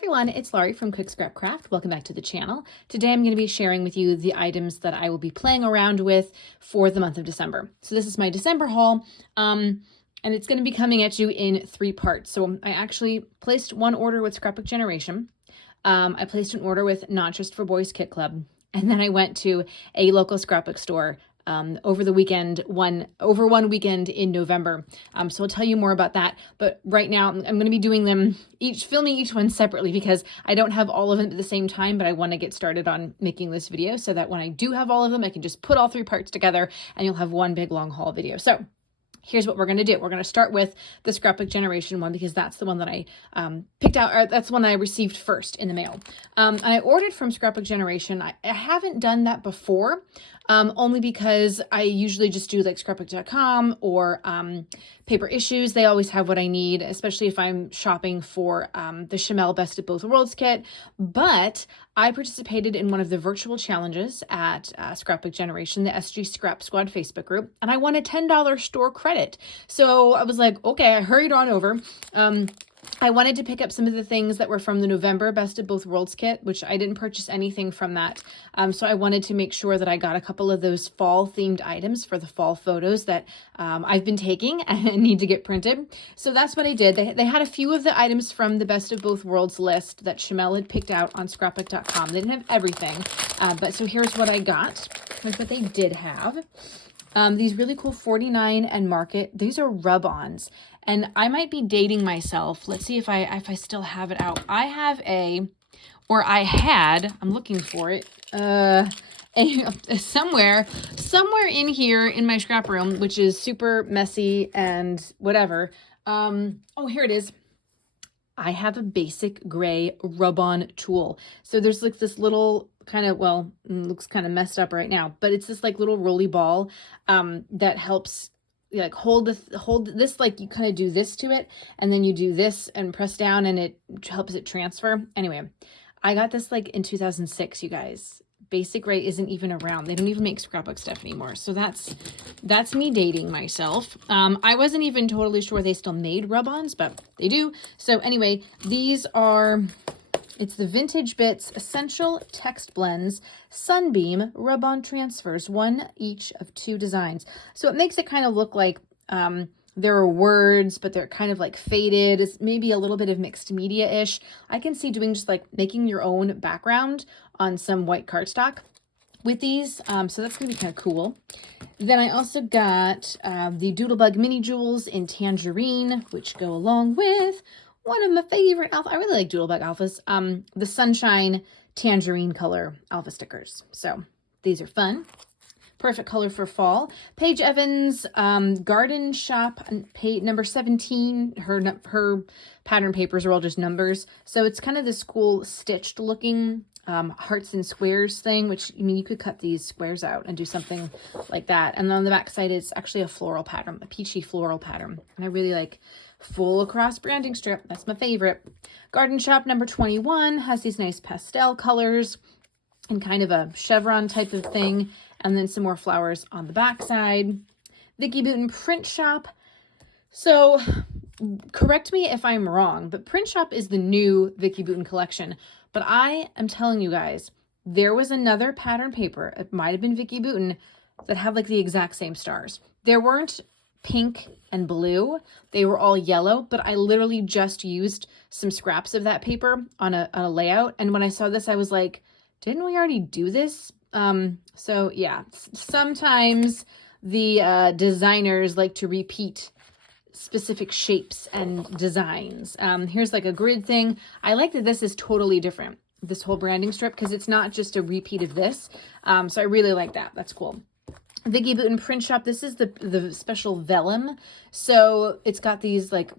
everyone, it's Laurie from Cook Scrap Craft. Welcome back to the channel. Today I'm going to be sharing with you the items that I will be playing around with for the month of December. So this is my December haul, and it's going to be coming at you in 3 parts. So I actually placed one order with Scrapbook Generation. I placed an order with Not Just for Boys Kit Club, and then I went to a local scrapbook store over the weekend, over one weekend in November. So I'll tell you more about that. But right now I'm going to be doing them filming each one separately because I don't have all of them at the same time, but I want to get started on making this video so that when I do have all of them, I can just put all 3 parts together and you'll have one big long haul video. So here's what we're going to do. We're going to start with the Scrapbook Generation one because that's the one that I picked out, or that's the one I received first in the mail. And I ordered from Scrapbook Generation. I haven't done that before, only because I usually just do like scrapbook.com or Paper Issues. They always have what I need, especially if I'm shopping for the Shimelle Best of Both Worlds kit. But I participated in one of the virtual challenges at Scrapbook Generation, the SG Scrap Squad Facebook group, and I won a $10 store credit. So I was like, okay, I hurried on over. I wanted to pick up some of the things that were from the November Best of Both Worlds kit, which I didn't purchase anything from that. So I wanted to make sure that I got a couple of those fall themed items for the fall photos that I've been taking and need to get printed. So that's what I did. They had a few of the items from the Best of Both Worlds list that Shimelle had picked out on scrapbook.com. They didn't have everything, but so here's what I got. Here's what they did have. These really cool 49 and Market. These are rub-ons. And I might be dating myself. Let's see if I still have it out. I have I'm looking for it, somewhere in here in my scrap room, which is super messy and whatever. Oh, here it is. I have a basic gray rub-on tool. So there's like this little kind of, well, looks kind of messed up right now, but it's this like little rolly ball that helps like hold this, like you kind of do this to it and then you do this and press down and it helps it transfer. Anyway, I got this like in 2006, you guys. Basic Gray isn't even around. They don't even make scrapbook stuff anymore. So that's me dating myself. I wasn't even totally sure they still made rub-ons, but they do. So anyway, these are, it's the Vintage Bits Essential Text Blends Sunbeam Rub-On Transfers, one each of 2 designs. So it makes it kind of look like there are words, but they're kind of like faded. It's maybe a little bit of mixed media-ish. I can see doing just like making your own background on some white cardstock with these. So that's gonna be kind of cool. Then I also got the Doodlebug Mini Jewels in Tangerine, which go along with one of my favorite alpha. I really like Doodlebug alphas. The Sunshine Tangerine color alpha stickers. So these are fun. Perfect color for fall. Paige Evans, Garden Shop, number 17. Her pattern papers are all just numbers. So it's kind of this cool stitched looking hearts and squares thing, which, I mean, you could cut these squares out and do something like that. And then on the back side, it's actually a floral pattern, a peachy floral pattern. And I really like full across branding strip. That's my favorite. Garden Shop number 21 has these nice pastel colors and kind of a chevron type of thing. And then some more flowers on the back side. Vicki Boutin Print Shop. So correct me if I'm wrong, but Print Shop is the new Vicki Boutin collection. But I am telling you guys, there was another pattern paper, it might have been Vicki Boutin, that had like the exact same stars. There weren't pink and blue. They were all yellow, but I literally just used some scraps of that paper on a layout. And when I saw this, I was like, didn't we already do this? So yeah, sometimes the designers like to repeat specific shapes and designs. Here's like a grid thing. I like that this is totally different, this whole branding strip, because it's not just a repeat of this. So I really like that. That's cool. Vicki Boutin Print Shop. This is the special vellum. So it's got these like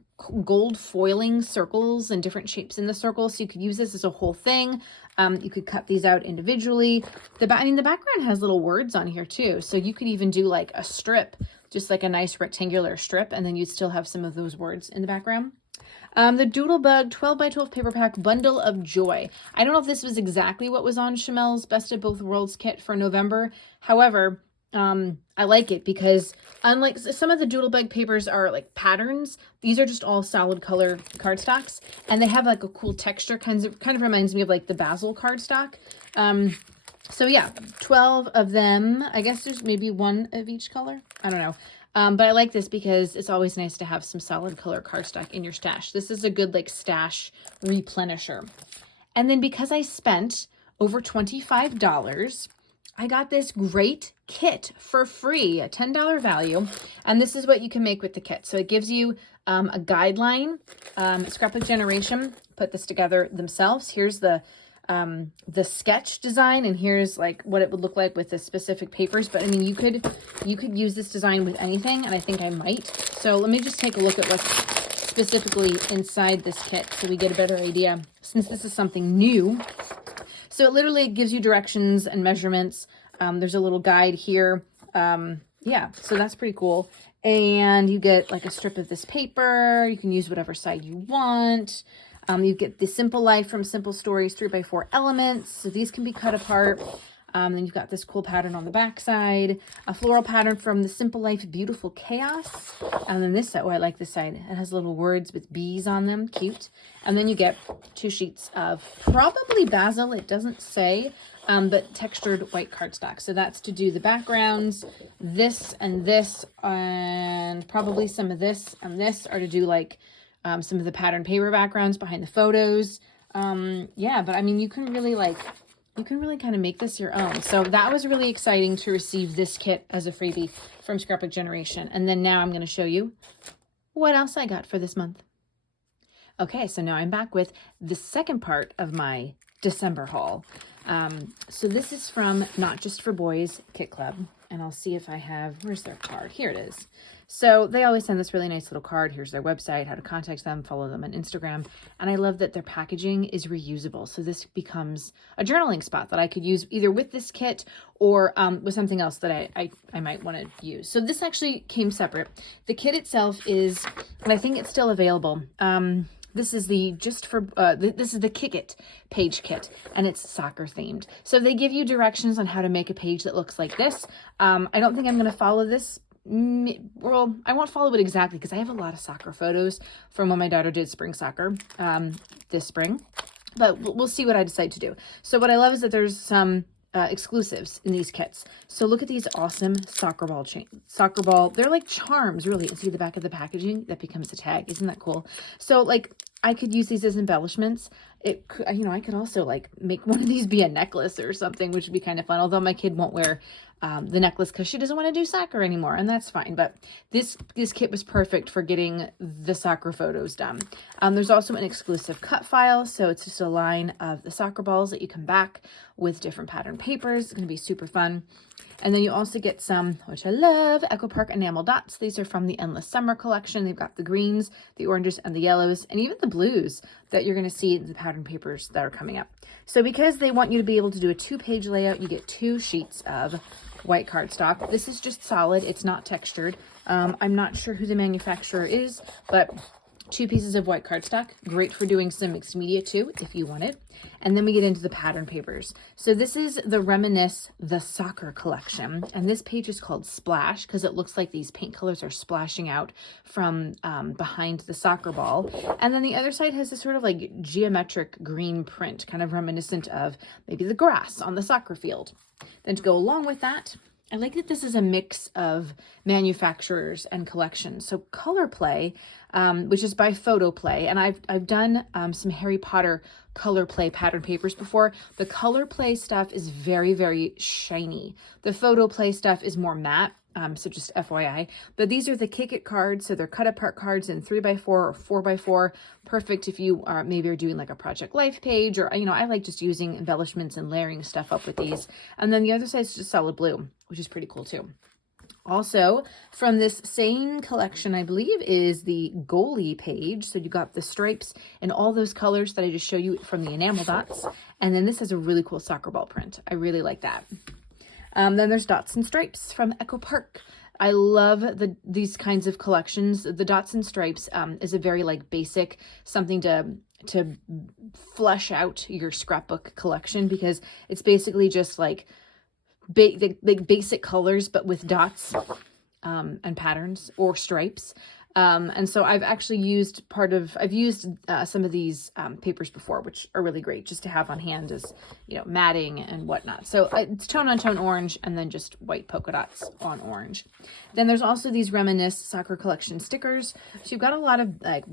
gold foiling circles and different shapes in the circles. So you could use this as a whole thing. You could cut these out individually. The background has little words on here too. So you could even do like a strip, just like a nice rectangular strip, and then you'd still have some of those words in the background. The Doodlebug 12 by 12 paper pack Bundle of Joy. I don't know if this was exactly what was on Shimelle's Best of Both Worlds kit for November. However, I like it because unlike some of the Doodlebug papers are like patterns, these are just all solid color cardstocks, and they have like a cool texture. Kind of reminds me of like the Basil cardstock. So yeah, 12 of them. I guess there's maybe one of each color. I don't know. But I like this because it's always nice to have some solid color cardstock in your stash. This is a good like stash replenisher. And then because I spent over $25, I got this great kit for free, a $10 value. And this is what you can make with the kit. So it gives you a guideline. Scrapbook Generation put this together themselves. Here's the sketch design, and here's like what it would look like with the specific papers. But I mean, you could use this design with anything, and I think I might. So let me just take a look at what's specifically inside this kit so we get a better idea, since this is something new. So it literally gives you directions and measurements. There's a little guide here. Yeah, so that's pretty cool. And you get like a strip of this paper. You can use whatever side you want. You get the Simple Life from Simple Stories 3x4 elements. So these can be cut apart. Then you've got this cool pattern on the back side, a floral pattern from the Simple Life Beautiful Chaos. And then this side, oh, I like this side. It has little words with bees on them, cute. And then you get 2 sheets of probably basil, it doesn't say, but textured white cardstock. So that's to do the backgrounds. This, and probably some of this and this are to do like some of the pattern paper backgrounds behind the photos. Yeah, but I mean, you can really kind of make this your own. So that was really exciting to receive this kit as a freebie from Scrapbook Generation. And then now I'm going to show you what else I got for this month. Okay, so now I'm back with the second part of my December haul. So this is from Not Just for Boys Kit Club. And I'll see if I have, where's their card? Here it is. So they always send this really nice little card. Here's their website, how to contact them, follow them on Instagram. And I love that their packaging is reusable. So this becomes a journaling spot that I could use either with this kit or with something else that I might want to use. So this actually came separate. The kit itself is, and I think it's still available. This is the this is the Kick It page kit, and it's soccer themed. So they give you directions on how to make a page that looks like this. I don't think I'm going to follow this. Well, I won't follow it exactly because I have a lot of soccer photos from when my daughter did spring soccer this spring, but we'll see what I decide to do. So what I love is that there's some exclusives in these kits. So look at these awesome soccer ball. They're like charms, really. And see the back of the packaging that becomes a tag. Isn't that cool? So like I could use these as embellishments. It could, I could also like make one of these be a necklace or something, which would be kind of fun. Although my kid won't wear the necklace because she doesn't want to do soccer anymore, and that's fine. But this kit was perfect for getting the soccer photos done. There's also an exclusive cut file, so it's just a line of the soccer balls that you can back with different pattern papers. It's going to be super fun. And then you also get some, which I love, Echo Park enamel dots. These are from the Endless Summer collection. They've got the greens, the oranges, and the yellows, and even the blues that you're going to see in the pattern papers that are coming up. So because they want you to be able to do a 2-page layout, you get 2 sheets of white cardstock. This is just solid. It's not textured. I'm not sure who the manufacturer is, but 2 pieces of white cardstock. Great for doing some mixed media too, if you want it. And then we get into the pattern papers. So this is the Reminisce the Soccer collection. And this page is called Splash because it looks like these paint colors are splashing out from behind the soccer ball. And then the other side has this sort of like geometric green print, kind of reminiscent of maybe the grass on the soccer field. Then to go along with that, I like that this is a mix of manufacturers and collections. So Color Play, which is by Photo Play, and I've done some Harry Potter Color Play pattern papers before. The Color Play stuff is very, very shiny. The Photo Play stuff is more matte. So just FYI, but these are the Kick It cards. So they're cut apart cards in 3x4 or 4x4. Perfect if you are maybe are doing like a Project Life page, or, I like just using embellishments and layering stuff up with these. And then the other side is just solid blue, which is pretty cool too. Also from this same collection, I believe, is the goalie page. So you got the stripes and all those colors that I just showed you from the enamel dots. And then this has a really cool soccer ball print. I really like that. Then there's Dots and Stripes from Echo Park. I love these kinds of collections. The Dots and Stripes is a very like basic, something to flesh out your scrapbook collection, because it's basically just like like basic colors, but with dots and patterns or stripes. And so I've actually used some of these papers before, which are really great just to have on hand as, matting and whatnot. So it's tone on tone orange and then just white polka dots on orange. Then there's also these Reminisce Soccer Collection stickers. So you've got a lot of like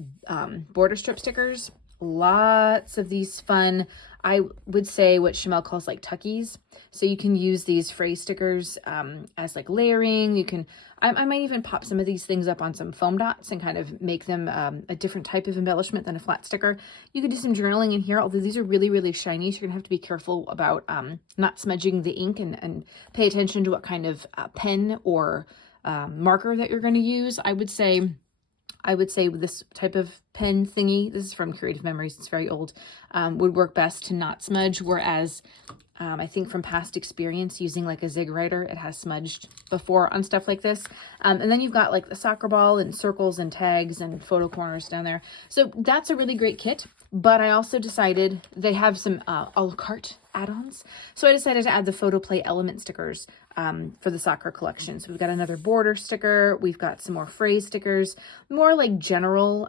border strip stickers, lots of these fun, I would say what Shamel calls like tuckies. So you can use these phrase stickers as like layering. You can, I might even pop some of these things up on some foam dots and kind of make them a different type of embellishment than a flat sticker. You could do some journaling in here, although these are really, really shiny. So you're gonna have to be careful about not smudging the ink and pay attention to what kind of pen or marker that you're gonna use. I would say with this type of pen thingy, this is from Creative Memories, it's very old, would work best to not smudge, whereas I think from past experience using like a Zig writer, it has smudged before on stuff like this. And then you've got like the soccer ball and circles and tags and photo corners down there. So that's a really great kit, but I also decided they have some a la carte add-ons. So I decided to add the Photo Play element stickers for the soccer collection. So we've got another border sticker. We've got some more phrase stickers, more like general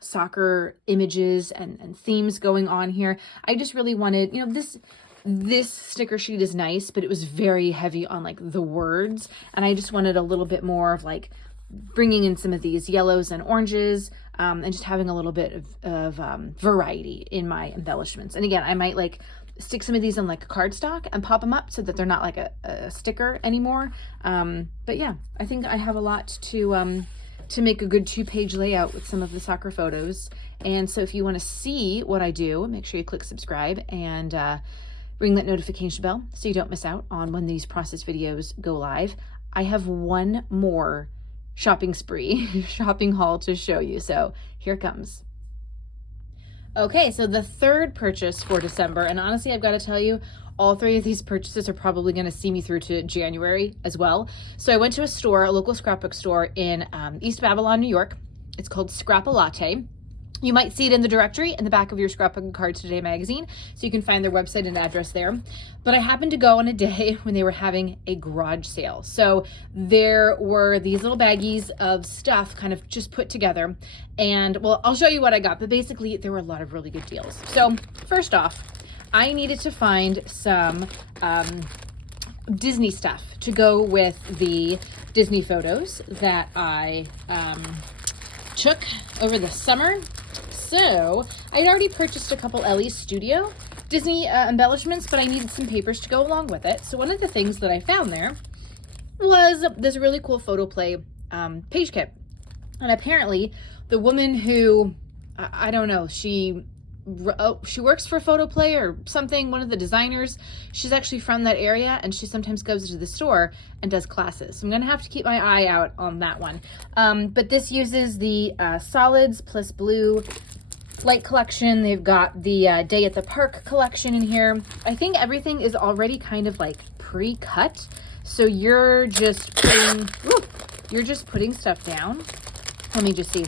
soccer images and themes going on here. I just really wanted, this sticker sheet is nice, but it was very heavy on like the words. And I just wanted a little bit more of like bringing in some of these yellows and oranges and just having a little bit of variety in my embellishments. And again, I might like stick some of these on like cardstock and pop them up so that they're not like a sticker anymore. But yeah, I think I have a lot to make a good 2-page layout with some of the soccer photos. And so if you want to see what I do, make sure you click subscribe and ring that notification bell so you don't miss out on when these process videos go live. I have one more shopping spree, shopping haul to show you. So here it comes. Okay, so the third purchase for December, and honestly, I've got to tell you, all 3 of these purchases are probably going to see me through to January as well. So I went to a local scrapbook store in East Babylon, New York. It's called Scrap-A-Latte. You might see it in the directory in the back of your Scrapbook and Cards Today magazine, so you can find their website and address there. But I happened to go on a day when they were having a garage sale. So there were these little baggies of stuff kind of just put together. And well, I'll show you what I got, but basically there were a lot of really good deals. So first off, I needed to find some Disney stuff to go with the Disney photos that I took over the summer. So I'd already purchased a couple Ellie's Studio Disney embellishments, but I needed some papers to go along with it. So one of the things that I found there was this really cool Photo Play page kit. And apparently the woman who, I don't know, she works for Photo Play or something, one of the designers, she's actually from that area and she sometimes goes to the store and does classes. So I'm gonna have to keep my eye out on that one. But this uses the solids plus blue light collection. They've got the Day at the Park collection in here. I think everything is already kind of like pre-cut. So you're just putting stuff down. Let me just see.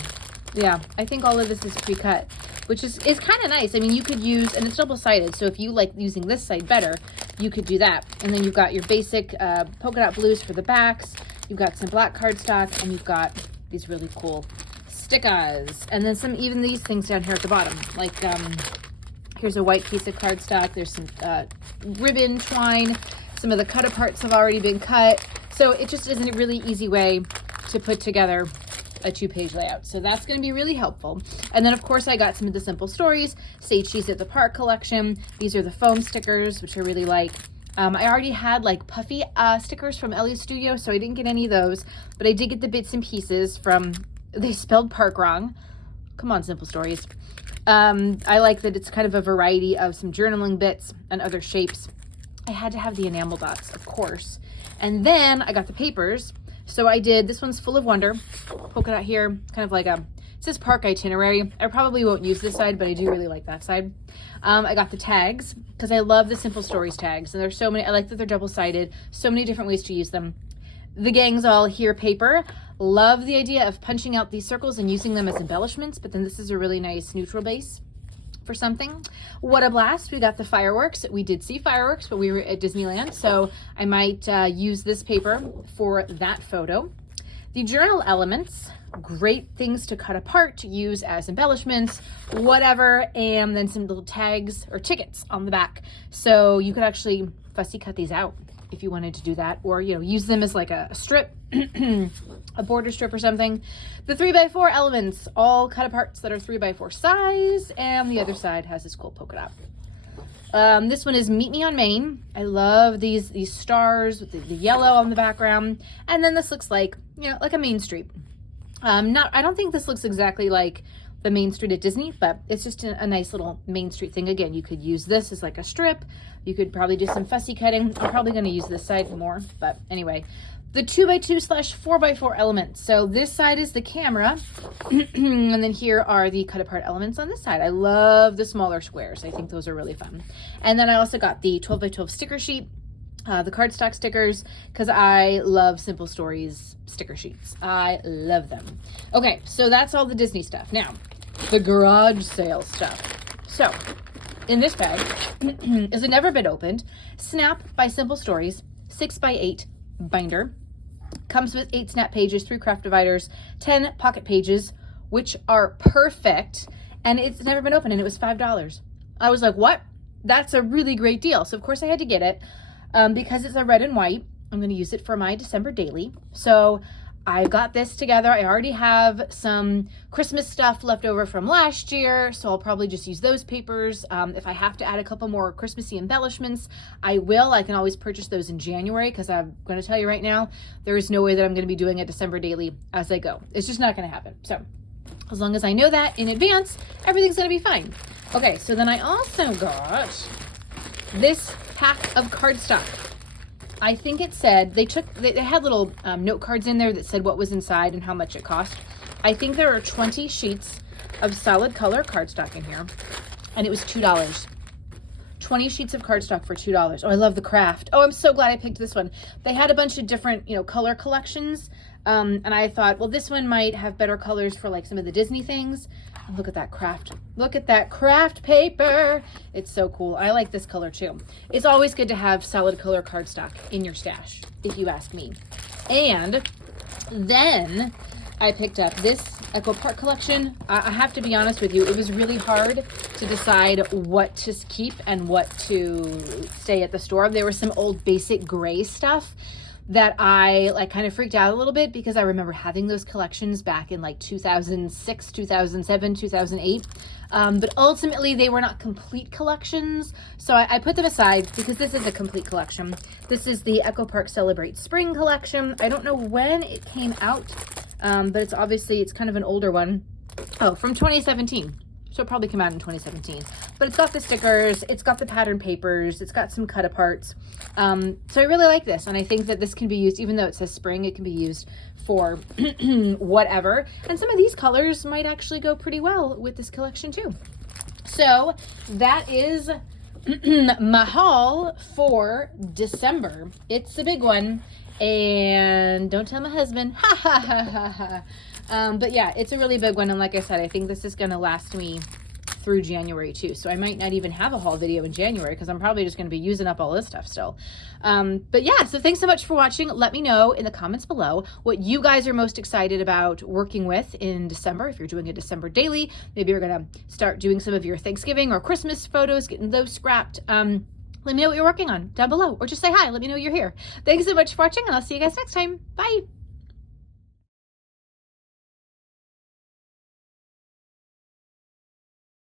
Yeah, I think all of this is pre-cut, which is kind of nice. I mean, you could use, and it's double-sided, so if you like using this side better, you could do that. And then you've got your basic polka dot blues for the backs, you've got some black cardstock, and you've got these really cool stickers. And then even these things down here at the bottom, like here's a white piece of cardstock, there's some ribbon twine, some of the cut aparts have already been cut. So it just isn't a really easy way to put together a 2-page layout. So that's going to be really helpful. And then of course I got some of the Simple Stories, Sage Cheese at the Park collection. These are the foam stickers, which I really like. I already had like puffy stickers from Ellie's Studio, so I didn't get any of those, but I did get the bits and pieces from, they spelled park wrong. Come on, Simple Stories. I like that it's kind of a variety of some journaling bits and other shapes. I had to have the enamel dots, of course. And then I got the papers. So I did, this one's Full of Wonder, polka dot here, kind of like it says Park Itinerary. I probably won't use this side, but I do really like that side. I got the tags, because I love the Simple Stories tags, and there's so many, I like that they're double-sided, so many different ways to use them. The Gang's All Here paper, love the idea of punching out these circles and using them as embellishments, but then this is a really nice neutral base for something. What a blast. We got the fireworks. We did see fireworks, but we were at Disneyland, so I might use this paper for that photo. The journal elements, great things to cut apart, to use as embellishments, whatever, and then some little tags or tickets on the back. So you could actually fussy cut these out if you wanted to do that, or, you know, use them as like a strip, a border strip or something. The 3x4 elements, all cut apart that are 3x4 size, and the other side has this cool polka dot. This one is Meet Me on Main. I love these stars with the yellow on the background. And then this looks like, you know, like a Main Street. I don't think this looks exactly like the Main Street at Disney, but it's just a nice little Main Street thing. Again, you could use this as like a strip. You could probably do some fussy cutting. I'm probably going to use this side more, but anyway. The 2x2/4x4 elements. So this side is the camera, and then here are the cut apart elements on this side. I love the smaller squares. I think those are really fun. And then I also got the 12x12 sticker sheet, the cardstock stickers, because I love Simple Stories sticker sheets. I love them. Okay, so that's all the Disney stuff. Now, the garage sale stuff. So, in this bag is a never been opened Snap by Simple Stories 6x8 binder. Comes with 8 snap pages, 3 craft dividers, 10 pocket pages, which are perfect. And it's never been opened, and it was $5. I was like, what? That's a really great deal. So of course I had to get it because it's a red and white. I'm going to use it for my December daily. So I got this together. I already have some Christmas stuff left over from last year, so I'll probably just use those papers. If I have to add a couple more Christmassy embellishments, I will. I can always purchase those in January, because I'm going to tell you right now, there is no way that I'm going to be doing a December daily as I go. It's just not going to happen. So as long as I know that in advance, everything's going to be fine. Okay, so then I also got this pack of cardstock. I think it said, they had little note cards in there that said what was inside and how much it cost. I think there are 20 sheets of solid color cardstock in here, and it was $2. 20 sheets of cardstock for $2. Oh, I love the craft. Oh, I'm so glad I picked this one. They had a bunch of different, you know, color collections, and I thought, well, this one might have better colors for like some of the Disney things. Look at that craft. Look at that craft paper. It's so cool. I like this color too. It's always good to have solid color cardstock in your stash, if you ask me. And then I picked up this Echo Park collection. I have to be honest with you, it was really hard to decide what to keep and what to stay at the store. There was some old basic gray stuff that I like kind of freaked out a little bit, because I remember having those collections back in like 2006, 2007, 2008. But ultimately they were not complete collections. So I put them aside because this is a complete collection. This is the Echo Park Celebrate Spring collection. I don't know when it came out, but it's kind of an older one. Oh, from 2017. So it probably came out in 2017, but it's got the stickers, it's got the pattern papers, it's got some cut aparts. So I really like this, and I think that this can be used, even though it says spring, it can be used for whatever. And some of these colors might actually go pretty well with this collection too. So that is my haul for December. It's a big one, and don't tell my husband. Ha ha ha ha ha. But yeah, it's a really big one. And like I said, I think this is going to last me through January too. So I might not even have a haul video in January, because I'm probably just going to be using up all this stuff still. But yeah, so thanks so much for watching. Let me know in the comments below what you guys are most excited about working with in December. If you're doing a December daily, maybe you're going to start doing some of your Thanksgiving or Christmas photos, getting those scrapped. Let me know what you're working on down below, or just say hi. Let me know you're here. Thanks so much for watching, and I'll see you guys next time. Bye.